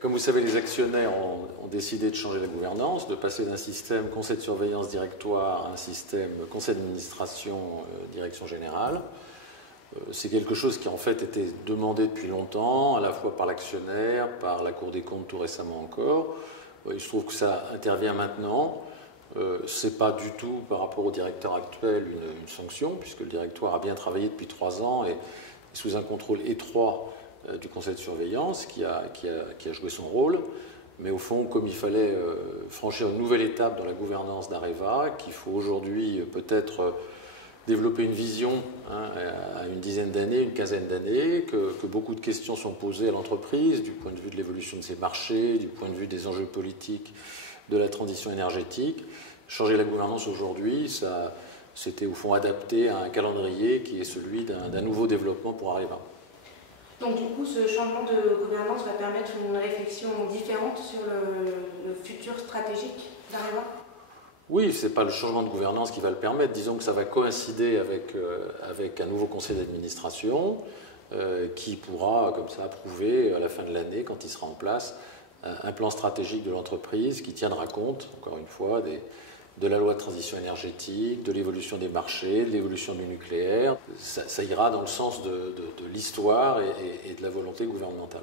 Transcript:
Comme vous savez, les actionnaires ont décidé de changer la gouvernance, de passer d'un système conseil de surveillance directoire à un système conseil d'administration direction générale. C'est quelque chose qui en fait était demandé depuis longtemps, à la fois par l'actionnaire, par la Cour des comptes tout récemment encore. Il se trouve que ça intervient maintenant. Ce n'est pas du tout par rapport au directeur actuel une sanction, puisque le directoire a bien travaillé depuis 3 ans et sous un contrôle étroit du conseil de surveillance qui a joué son rôle. Mais au fond, comme il fallait franchir une nouvelle étape dans la gouvernance d'Areva, qu'il faut aujourd'hui peut-être développer une vision à une dizaine d'années, une quinzaine d'années, que beaucoup de questions sont posées à l'entreprise du point de vue de l'évolution de ses marchés, du point de vue des enjeux politiques de la transition énergétique. Changer la gouvernance aujourd'hui, c'était au fond adapté à un calendrier qui est celui d'un nouveau développement pour Areva. Donc du coup, ce changement de gouvernance va permettre une réflexion différente sur le futur stratégique d'Areva ? Oui, ce n'est pas le changement de gouvernance qui va le permettre. Disons que ça va coïncider avec un nouveau conseil d'administration qui pourra, comme ça, approuver à la fin de l'année, quand il sera en place, un plan stratégique de l'entreprise qui tiendra compte, encore une fois, de la loi de transition énergétique, de l'évolution des marchés, de l'évolution du nucléaire. Ça ira dans le sens de l'histoire et de la volonté gouvernementale.